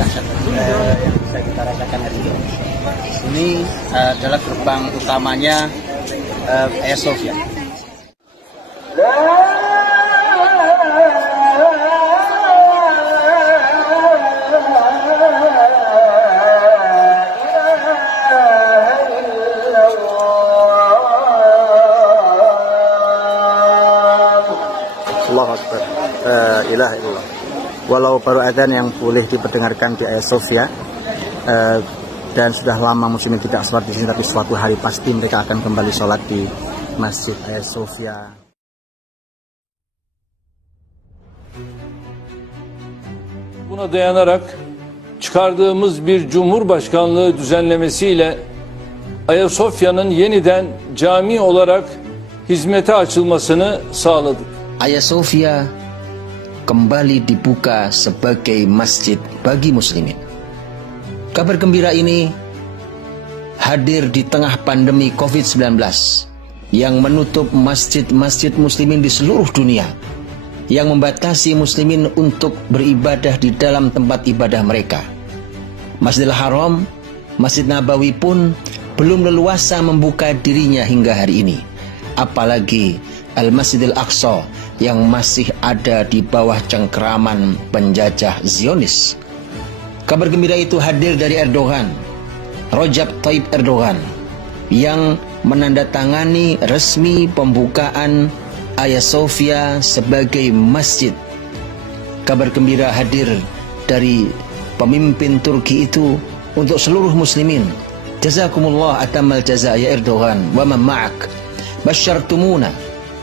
dahsyat yang bisa kita rasakan hari ini. Ini adalah gerbang utamanya Hagia Sophia. Allahu Akbar. La ilaha illallah. Walau baru adzan yang boleh diperdengarkan di Hagia Sophia, dan sudah lama muslimin tidak sholat di sini, tapi suatu hari pasti mereka akan kembali sholat di Masjid Hagia Sophia. Buna dayanarak çıkardığımız bir Cumhurbaşkanlığı düzenlemesiyle Ayasofya'nın yeniden cami olarak hizmete açılmasını sağladık. Hagia Sophia kembali dibuka sebagai masjid bagi muslimin. Kabar gembira ini hadir di tengah pandemi COVID-19 yang menutup masjid-masjid muslimin di seluruh dunia, yang membatasi muslimin untuk beribadah di dalam tempat ibadah mereka. Masjidil Haram, Masjid Nabawi pun belum leluasa membuka dirinya hingga hari ini. Apalagi Al-Masjidil Aqsa yang masih ada di bawah cengkeraman penjajah Zionis. Kabar gembira itu hadir dari Erdogan, Recep Tayyip Erdogan, yang menandatangani resmi pembukaan Hagia Sophia sebagai masjid. Kabar gembira hadir dari pemimpin Turki itu untuk seluruh muslimin. Jazakumullah atamal jaza ya Erdogan wa man ma'ak. Basyartumuna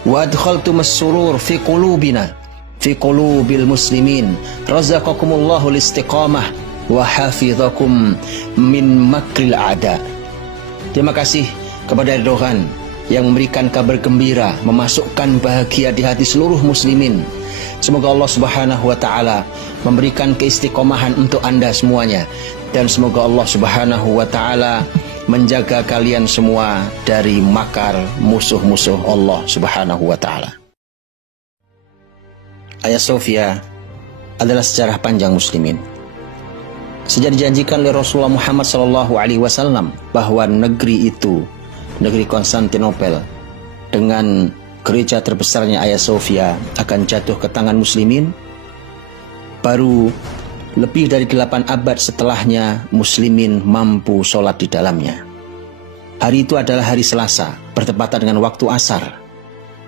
wa adkhaltumus surur fi qulubina fi qulubil muslimin. Razaqakumullahu istiqamah wa hafizakum min makril a'da. Terima kasih kepada Erdogan yang memberikan kabar gembira, memasukkan bahagia di hati seluruh muslimin. Semoga Allah Subhanahu wa taala memberikan keistiqomahan untuk Anda semuanya, dan semoga Allah Subhanahu wa taala menjaga kalian semua dari makar musuh-musuh Allah Subhanahu wa taala. Hagia Sophia adalah sejarah panjang muslimin. Sejak dijanjikan oleh Rasulullah Muhammad SAW bahwa negeri itu, negeri Konstantinopel, dengan gereja terbesarnya Hagia Sophia akan jatuh ke tangan muslimin, baru lebih dari 8 abad setelahnya muslimin mampu sholat di dalamnya. Hari itu adalah hari Selasa, bertepatan dengan waktu asar,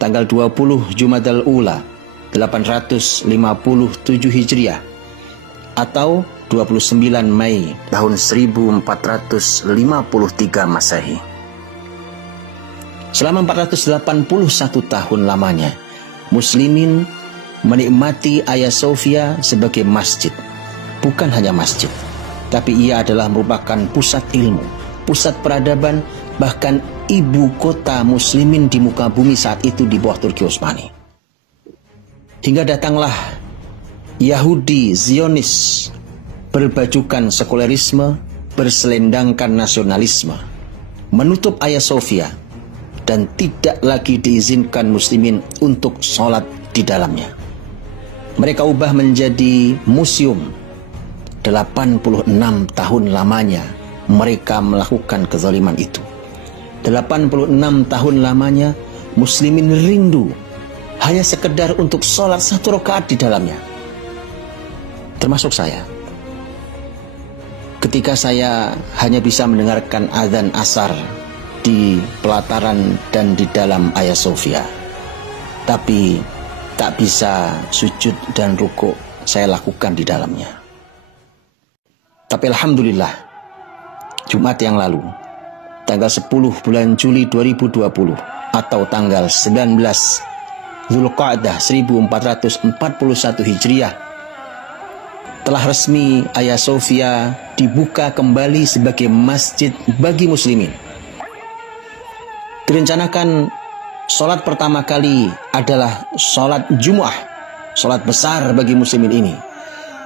tanggal 20 Jumadal Ula 857 Hijriah, atau 29 Mei tahun 1453 Masehi. Selama 481 tahun lamanya, muslimin menikmati Hagia Sophia sebagai masjid. Bukan hanya masjid, tapi ia adalah merupakan pusat ilmu, pusat peradaban, bahkan ibu kota muslimin di muka bumi saat itu di bawah Turki Utsmani. Hingga datanglah Yahudi Zionis, berbajukan sekulerisme, berselendangkan nasionalisme, menutup Hagia Sophia, dan tidak lagi diizinkan muslimin untuk sholat di dalamnya. Mereka ubah menjadi museum. 86 tahun lamanya mereka melakukan kezaliman itu. 86 tahun lamanya muslimin rindu hanya sekedar untuk sholat 1 rakaat di dalamnya. Termasuk saya. Ketika saya hanya bisa mendengarkan azan asar di pelataran dan di dalam Hagia Sophia, tapi tak bisa sujud dan rukuk saya lakukan di dalamnya. Tapi alhamdulillah, Jumat yang lalu, tanggal 10 bulan Juli 2020 atau tanggal 19 Zulqa'dah 1441 Hijriah, telah resmi Hagia Sophia dibuka kembali sebagai masjid bagi muslimin. Direncanakan sholat pertama kali adalah sholat Jumu'ah, sholat besar bagi muslimin ini,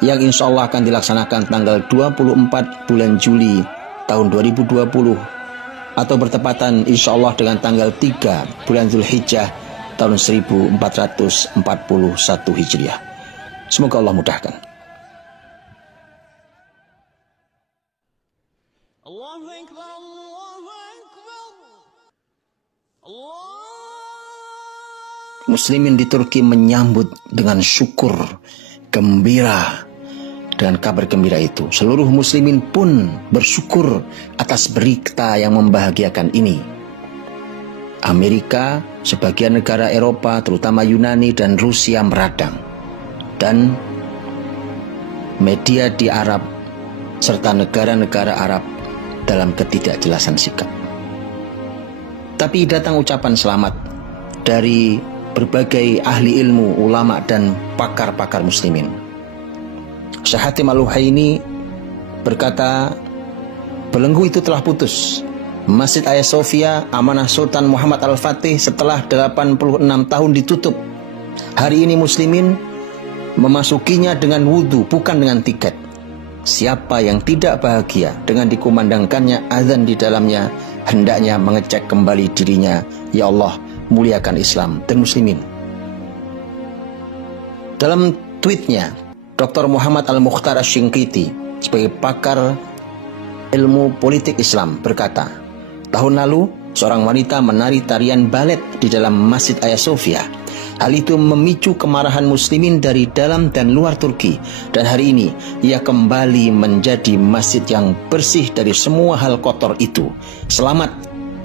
yang insya Allah akan dilaksanakan tanggal 24 bulan Juli tahun 2020, atau bertepatan insya Allah dengan tanggal 3 bulan Zulhijjah tahun 1441 Hijriah. Semoga Allah mudahkan. Allahu Akbar, Allahu Akbar. Muslimin di Turki menyambut dengan syukur, gembira dengan kabar gembira itu. Seluruh muslimin pun bersyukur atas berita yang membahagiakan ini. Amerika, sebagian negara Eropa, terutama Yunani dan Rusia meradang. Dan media di Arab serta negara-negara Arab dalam ketidakjelasan sikap. Tapi datang ucapan selamat dari berbagai ahli ilmu, ulama dan pakar-pakar muslimin. Syekh Hatim Al-Uhaini berkata, belenggu itu telah putus. Masjid Hagia Sophia amanah Sultan Muhammad Al-Fatih setelah 86 tahun ditutup. Hari ini muslimin memasukinya dengan wudhu, bukan dengan tiket. Siapa yang tidak bahagia dengan dikumandangkannya azan di dalamnya, hendaknya mengecek kembali dirinya. Ya Allah, muliakan Islam dan muslimin. Dalam tweetnya, Dr. Muhammad Al-Mukhtar Asy-Shinqiti sebagai pakar ilmu politik Islam berkata, tahun lalu seorang wanita menari tarian balet di dalam Masjid Hagia Sophia. Hal itu memicu kemarahan muslimin dari dalam dan luar Turki. Dan hari ini ia kembali menjadi masjid yang bersih dari semua hal kotor itu. Selamat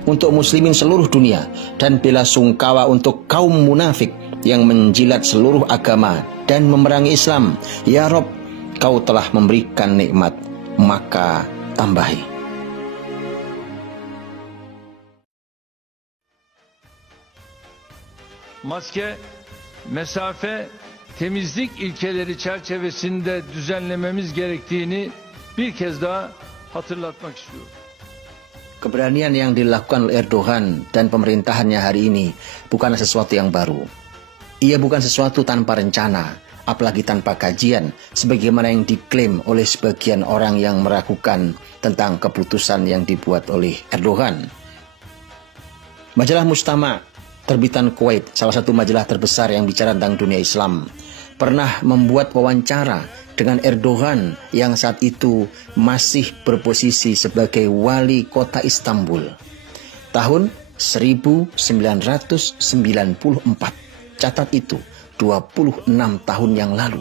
untuk muslimin seluruh dunia dan bela sungkawa untuk kaum munafik yang menjilat seluruh agama dan memerangi Islam. Ya Rob, kau telah memberikan nikmat, maka tambahi. Maske, mesafe, temizlik ilkeleri çerçevesinde düzenlememiz gerektiğini bir kez daha hatırlatmak istiyorum. Keberanian yang dilakukan oleh Erdogan dan pemerintahannya hari ini bukanlah sesuatu yang baru. Ia bukan sesuatu tanpa rencana, apalagi tanpa kajian, sebagaimana yang diklaim oleh sebagian orang yang meragukan tentang keputusan yang dibuat oleh Erdogan. Majalah Mujtama, terbitan Kuwait, salah satu majalah terbesar yang bicara tentang dunia Islam, pernah membuat wawancara dengan Erdogan yang saat itu masih berposisi sebagai wali kota Istanbul. Tahun 1994. Catat itu, 26 tahun yang lalu.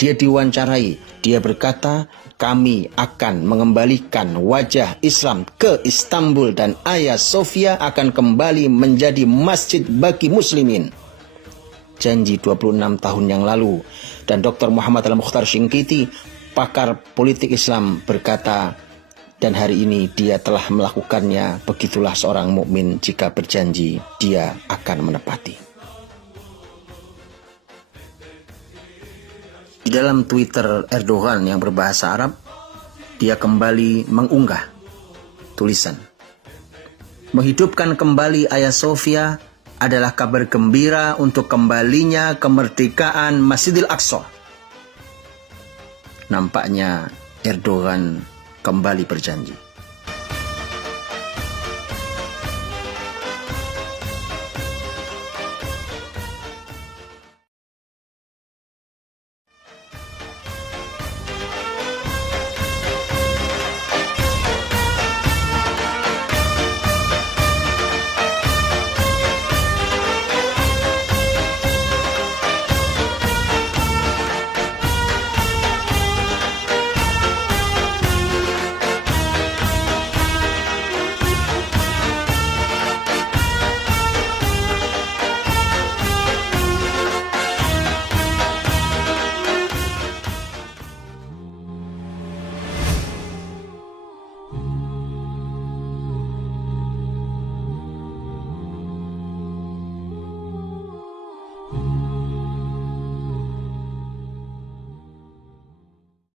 Dia diwawancarai, dia berkata, kami akan mengembalikan wajah Islam ke Istanbul dan Hagia Sophia akan kembali menjadi masjid bagi muslimin. Janji 26 tahun yang lalu. Dan Dr. Muhammad Al-Mukhtar Asy-Shinqiti, pakar politik Islam, berkata, dan hari ini dia telah melakukannya. Begitulah seorang mukmin jika berjanji, dia akan menepati. Di dalam Twitter Erdogan yang berbahasa Arab, dia kembali mengunggah tulisan, menghidupkan kembali Hagia Sophia adalah kabar gembira untuk kembalinya kemerdekaan Masjidil Aqsa. Nampaknya Erdogan kembali berjanji.